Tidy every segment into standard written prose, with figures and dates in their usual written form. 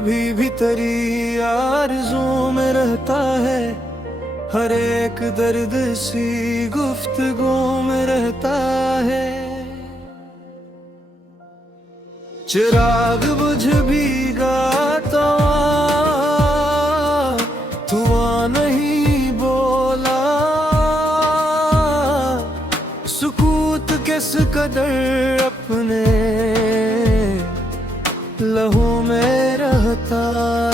अभी भी तेरी आरज़ू में रहता है, हर एक दर्द सी गुफ्तगू में रहता है। चिराग बुझ भी गाता धुआं नहीं बोला, सुकूत किस कदर अपने लहू में रहता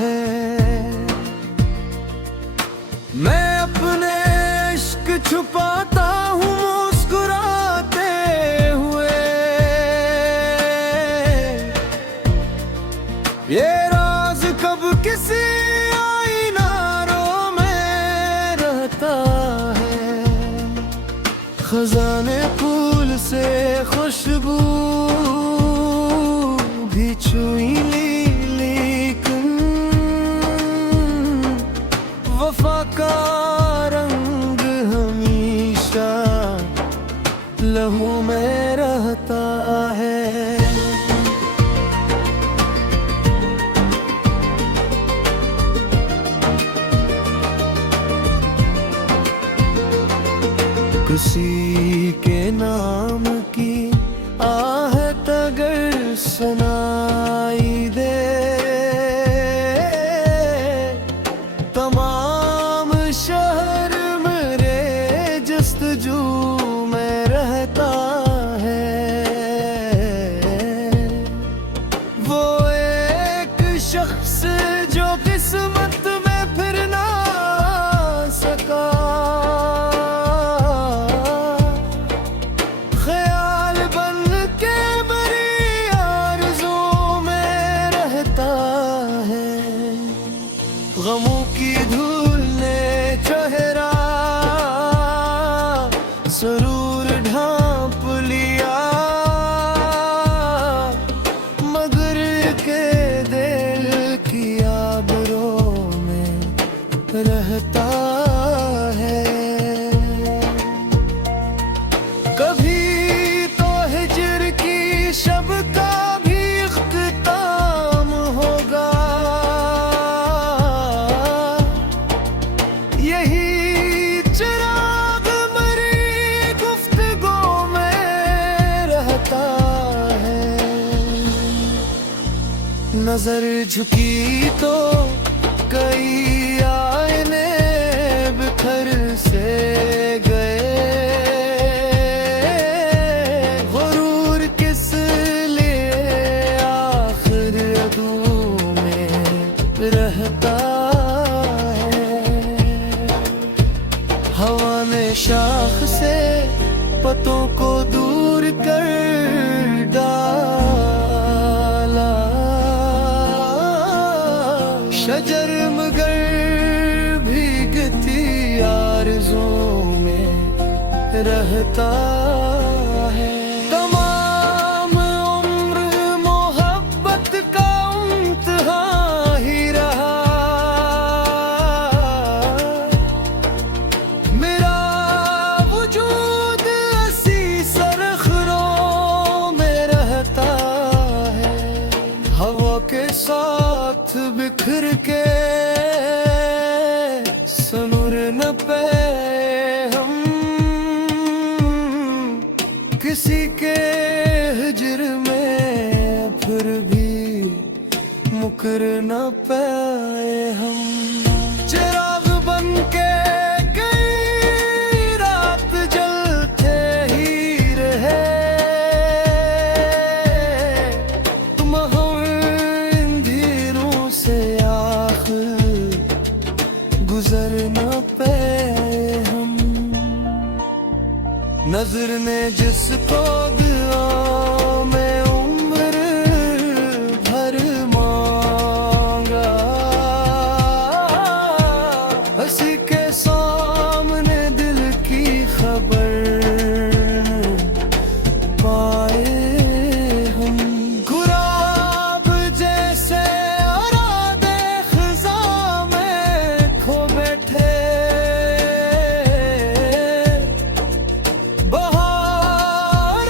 है। मैं अपने इश्क छुपाता हूँ मुस्कुराते हुए, ये राज कब किसी आईनारों में रहता है। खजाने फूल से खुशबू भी छुई ली, लेकिन वफा का रंग हमेशा लहू में रहता है। किसी के नाम की आहट अगर सुनाई दे, तमाम शहर मेरे जस्तजू में रहता है। वो एक शख्स जो किस्मत में फिर ना सका, गमों की धूल ने चेहरा सरूर ढांप लिया, मगर के दिल की आबरों में रहता है। कभी तो हिज्र की शब का भी इख्तिताम होगा, यही चिराग मरी गुफ्तगू में रहता है। नजर झुकी तो कई आईने बिखर से गए, गुरूर किस लिए आखिर अदू में रहता है। हवा ने शाख से पतों को दूर कर डाला, शजर मगर भीगती आरज़ू में रहता है। तमाम उम्र मोहब्बत का इम्तिहान ही रहा, मेरा वजूद ऐसी सरखरों में रहता है। हवा के साथ बिखर के सनूर न पे हम, किसी के हिज्र में फिर भी मुकर न पाए हम। चिराग बन के कई रात जलते ही रहे, तुम हम अंधेरों से आखिर गुजर न पाए हम। नजर ने जिसको दुआ में उम्र भर मांगा, हंसी के सामने दिल की खबर पाए हम। गुलाब जैसे अरादे खज़ां में खो बैठे, बहार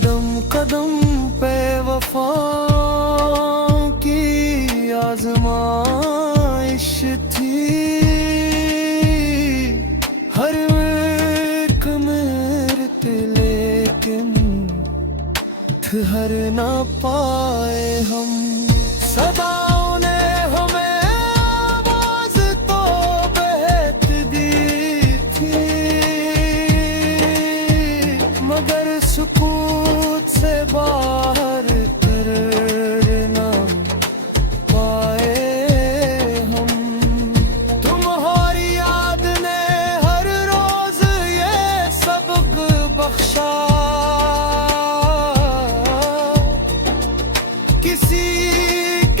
कदम कदम पे वफाओं की आजमाइश थी। हर एक मिनट लेकिन ठहर ना पाए हम। सदाओं ने हमें आवाज तो बेहद दी थी, मगर सुकूत से बाहर कर ना पाए हम। तुम्हारी याद ने हर रोज ये सबक बख्शा, किसी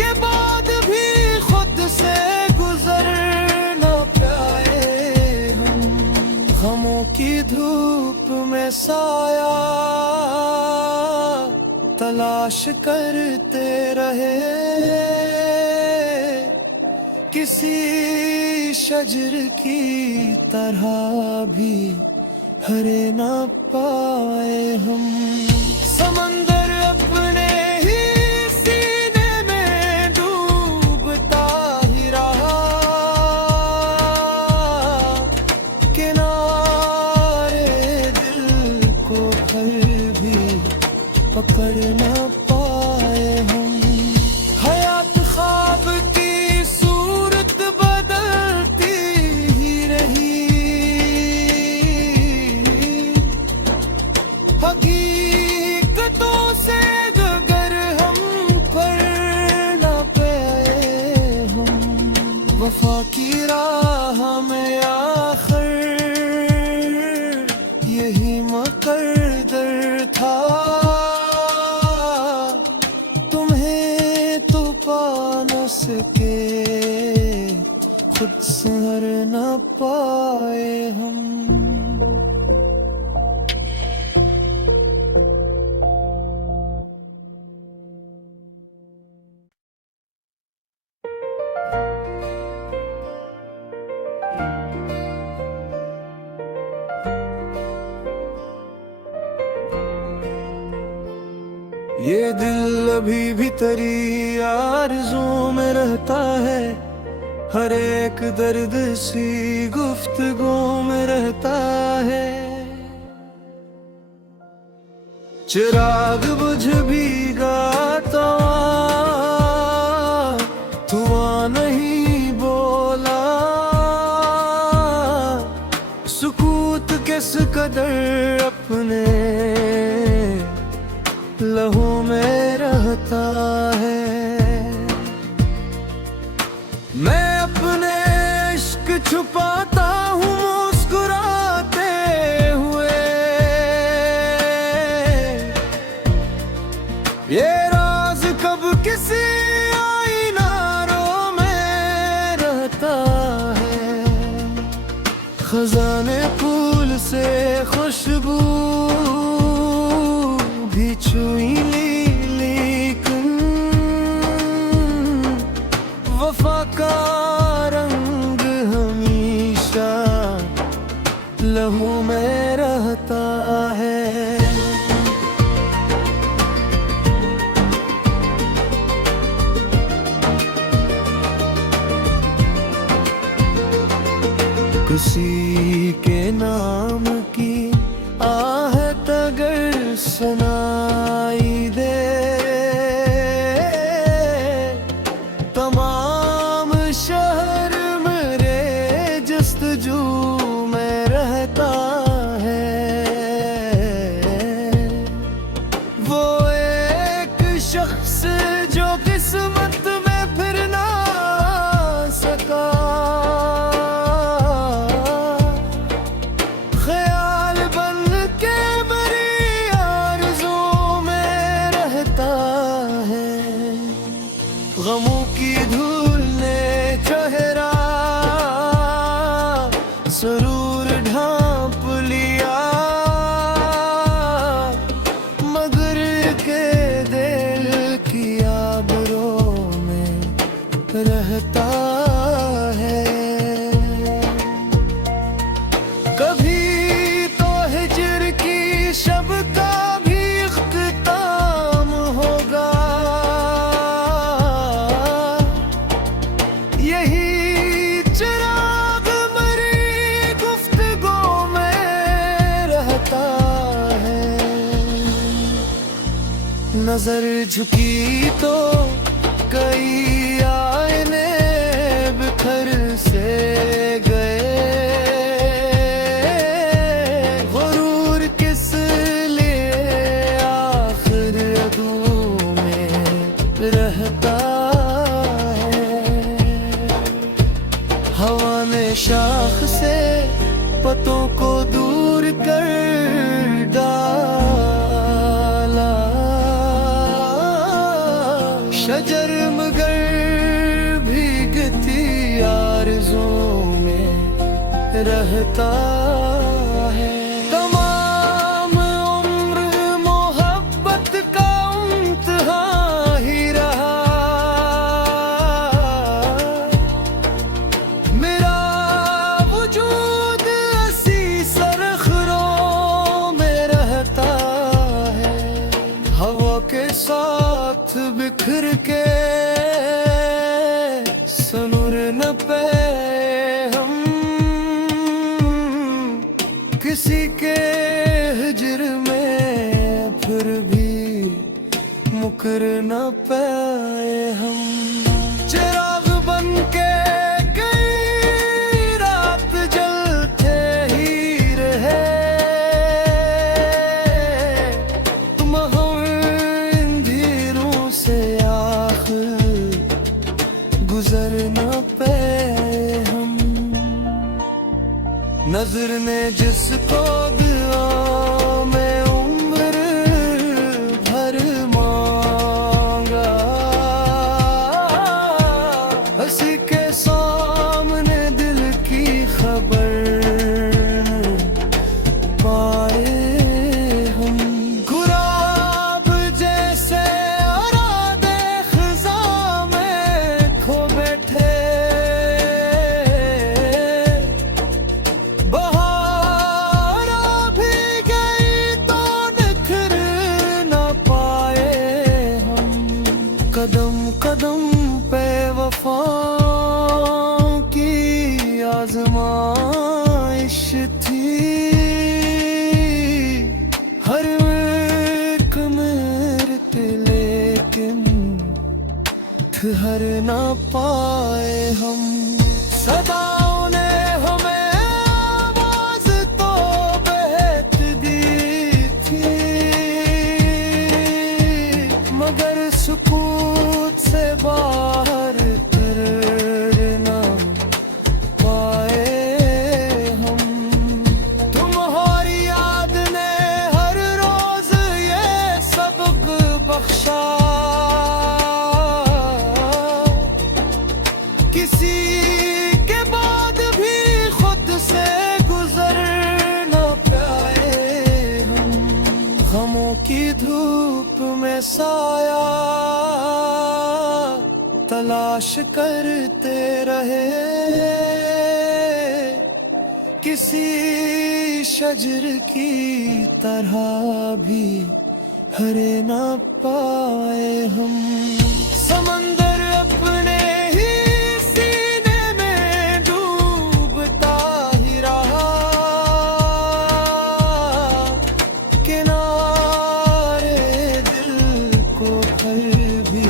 के बाद भी खुद से गुजर ना पाए हम। गमों की धूप में साया तलाश करते रहे, किसी शजर की तरह भी हरे ना पाए हम। समंदर अपने ही सीने में डूबता ही रहा, किनारे दिल को फिर भी पकड़ ना पाए हम। हयात ख्वाब की सूरत बदलती ही रही, हकीकतों से अगर हम पर ना पाए हम। वफा की राह में आखिर यही मुकद्दर था, तुम्हें तो पा न सके खुद संभर ना पाए हम। ये दिल अभी भी तेरी आरज़ू में रहता है, हर एक दर्द सी गुफ्तगू में रहता है। चिराग बुझ भी गाता धुआं नहीं बोला, सुकूत किस कदर अपने लहू में रहता है। मैं अपने इश्क छुपाता हूँ मुस्कुराते हुए, ये राज कब किसी आईनारों में रहता है। खजाने फूल से खुशबू भी छुई ली, लेकिन वफा का रंग हमेशा लहू में रहता है। किसी के नाम की आहट अगर सुनाई दे, तमाम शहर मेरे जस्तजू में रहता है। वो एक शख्स जो किस्मत में फिर ना सका, गमों की धूल ने चेहरा सरूर ढांप लिया, मगर के दिल की आबरों में रहता है। कभी तो हिजर की शब का भी नजर झुकी तो कई आईने बिखर से गए। गुरूर किस लिए आखिर अदू में रहता है। हवा ने शाख से पतों को दूर कर डाला। शजर मगर भीगती आरज़ू में रहता है। तमाम उम्र मोहब्बत का इम्तिहान ही रहा। मेरा वजूद ऐसी सरखरों में रहता है। हवा के साथ बिखर के सनूर न पे हम। किसी के हिजर में फिर भी मुकर न पाए हम। चिराग बन के कई रात जलते ही रहे। तुम हम अंधेरों से आखिर गुजर न पाए हम। नजर ने जिसको दुआ में उम्र भर मांगा। हंसी के सामने दिल की खबर पाए हम। गुलाब जैसे अरादे खिज़ां में खो बैठे। बहार भी गई तो निखर न पाए हम। कदम कदम पे वफा की आजमाइश थी। हर एक मिनट लेकिन ठहर न पाए हम। सदाओं ने हमें आवाज तो बेहद दी थी। मगर सुकूत से बाहर कर न पाए हम। तुम्हारी याद ने हर रोज ये सबक बख्शा। किसी के बाद भी खुद से गुजर न पाए हम। गमों की धूप में साया तलाश करते रहे। किसी शजर की तरह भी हरे न पाए हम। समंदर अपने ही सीने में डूबता ही रहा। किनारे दिल को फिर भी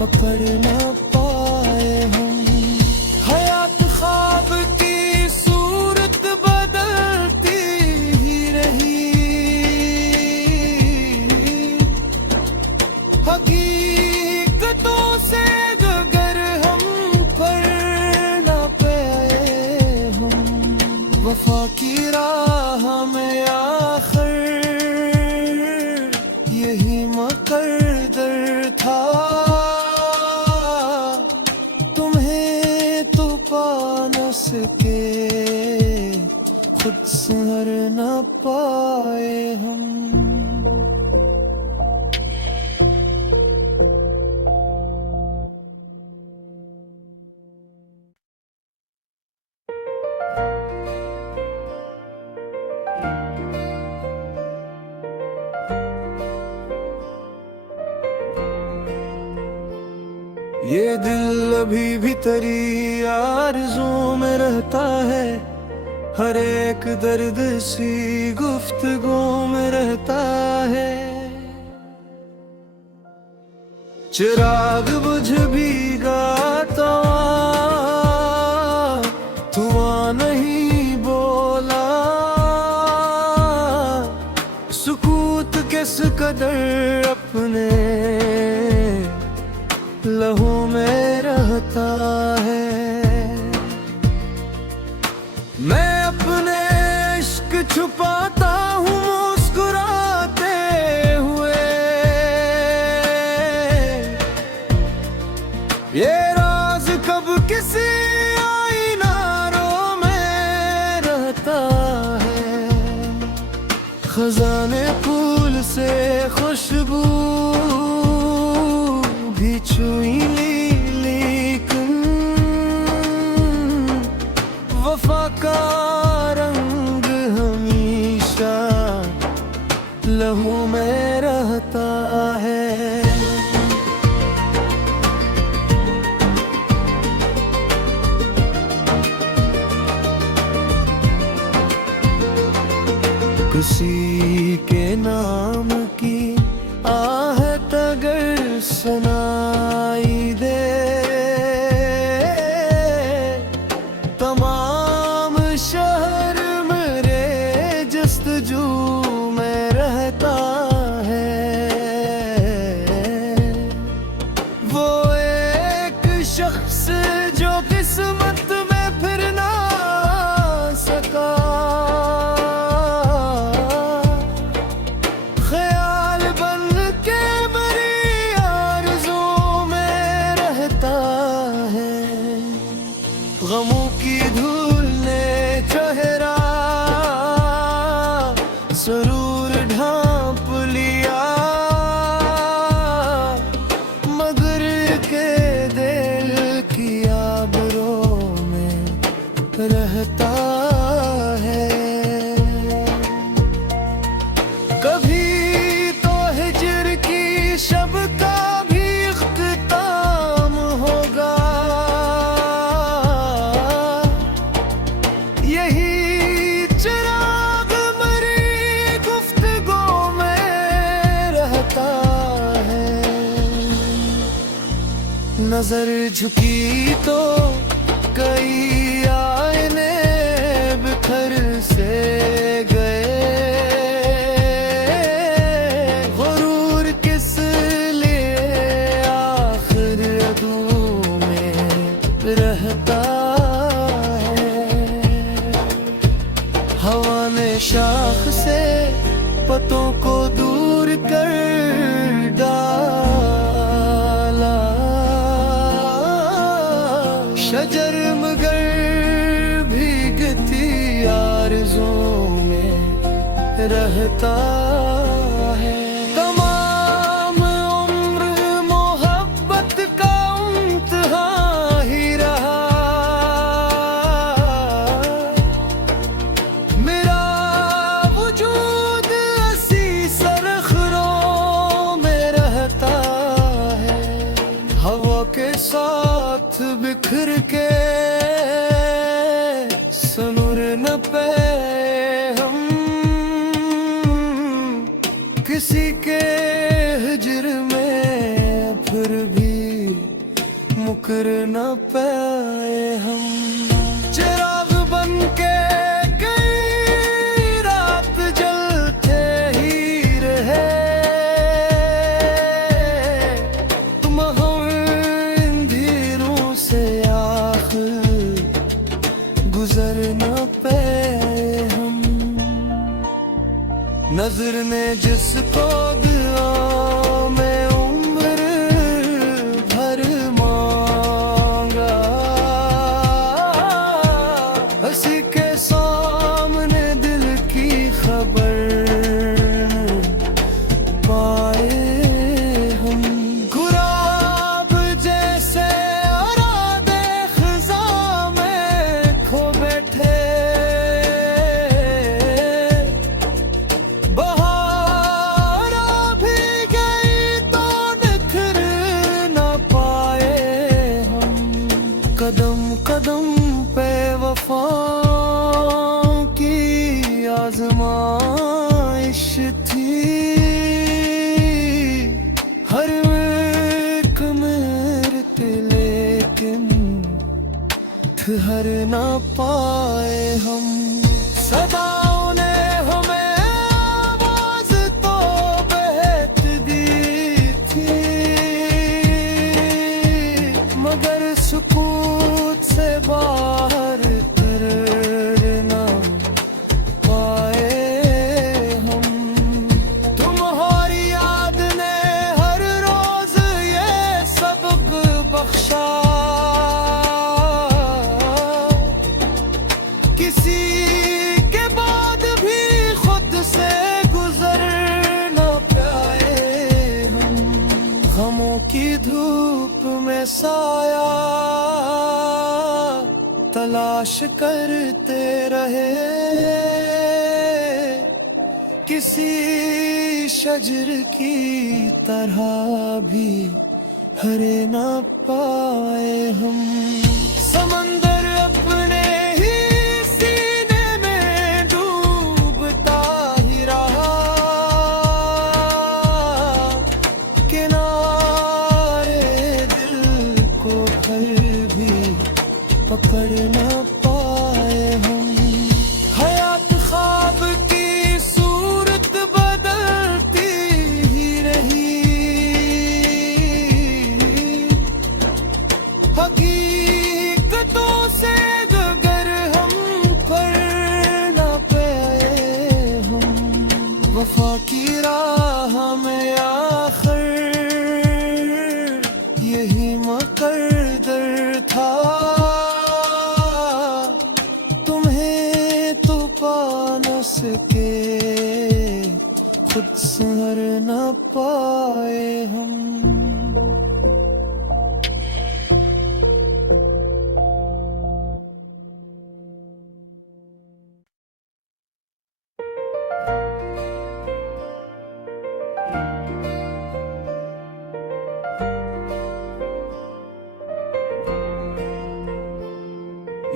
पकड़ न पाए हम। हयात ख्वाब की सूरत बदलती ही रही। हकीकतों से अगर हम पर न पाए हम। वफा की राह में आखिर यही मुकद्दर था। तुम्हें तो पा न सके खुद संभर न पाए हम। ये दिल अभी भी तेरी आरज़ू में रहता है। हर एक दर्द सी गुफ्तगू में रहता है। चिराग बुझ भीगा तो धुआं नहीं बोला, सुकूत किस कदर अपने लहू में रहता है। मैं अपने इश्क छुपाता हूँ मुस्कुराते हुए, ये राज कब किसी आईनारों में रहता है। खजाने फूल से खुशबू भी छुई लेकिन वफा का रंग हमेशा लहू में रहता है। किसी के नाम की आहट अगर सुनाई दे, तमाम शहर मेरे जस्तजू में रहता है। वो एक शख्स जो किस्मत में फिर ना सका, गमों की धूल ने चेहरा सरूर ढांप लिया, मगर के दिल की आबरों में रहता है। कभी तो हिजर की शब का भी इख्तिताम होगा, यही चिराग मरी गुफ्तगू में रहता है। नजर झुकी तो कई आईने बिखर से गए, गुरूर किस लिए आखिर अदू में रहता है। हवा ने शाख से पतों को दूर कर डाला, शजर मगर भीगती आरज़ू में रहता है। तमाम उम्र मोहब्बत का इम्तिहान ही रहा, मेरा वजूद ऐसी सरखरों में रहता है। हवा के साथ बिखर के सनुर न पे हम, किसी के हिजर में फिर भी मुकर न पाए हम। चिराग बन के कई रात जलते ही रहे, तुम हम अंधेरों से आखिर गुजर न पाए हम। नजर ने जिसको दुआ में उम्र भर मांगा, संभर न पाए हम। सदा उन्हें हमें आवाज तो बेहद दी थी, मगर सुकूत से बाहर कर न पाए हम। तुम्हारी याद ने हर रोज ये सबक बख्शा, किसी के बाद भी खुद से गुजर न पाए हम। गमों की धूप में साया तलाश करते रहे, किसी शजर की तरह भी हरे न पाए हम। समंदर अपने ही सीने में डूबता ही रहा, किनारे दिल को भर भी पकड़ न पाए हम। हयात ख्वाब की सूरत बदलती ही रही, हकीकतों से अगर हम पर न पाए हम। वफा की राह में आखिर यही मुकद्दर था, तुम्हें तो पा न सके खुद संभर न पाए हम।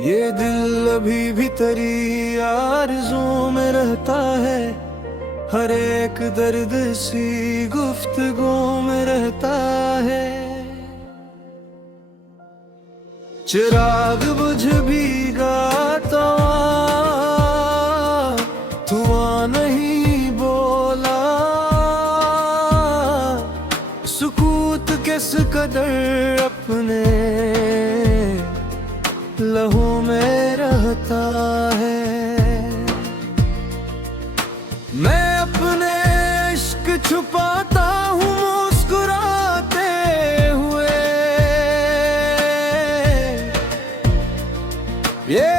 ये दिल अभी भी तेरी आरज़ू में रहता है, हर एक दर्द सी गुफ्तगू में रहता है। चिराग बुझ भी गाता धुआं नहीं बोला, सुकूत किस कदर अपने लहू में रहता है। मैं अपने इश्क छुपाता हूँ मुस्कुराते हुए, ये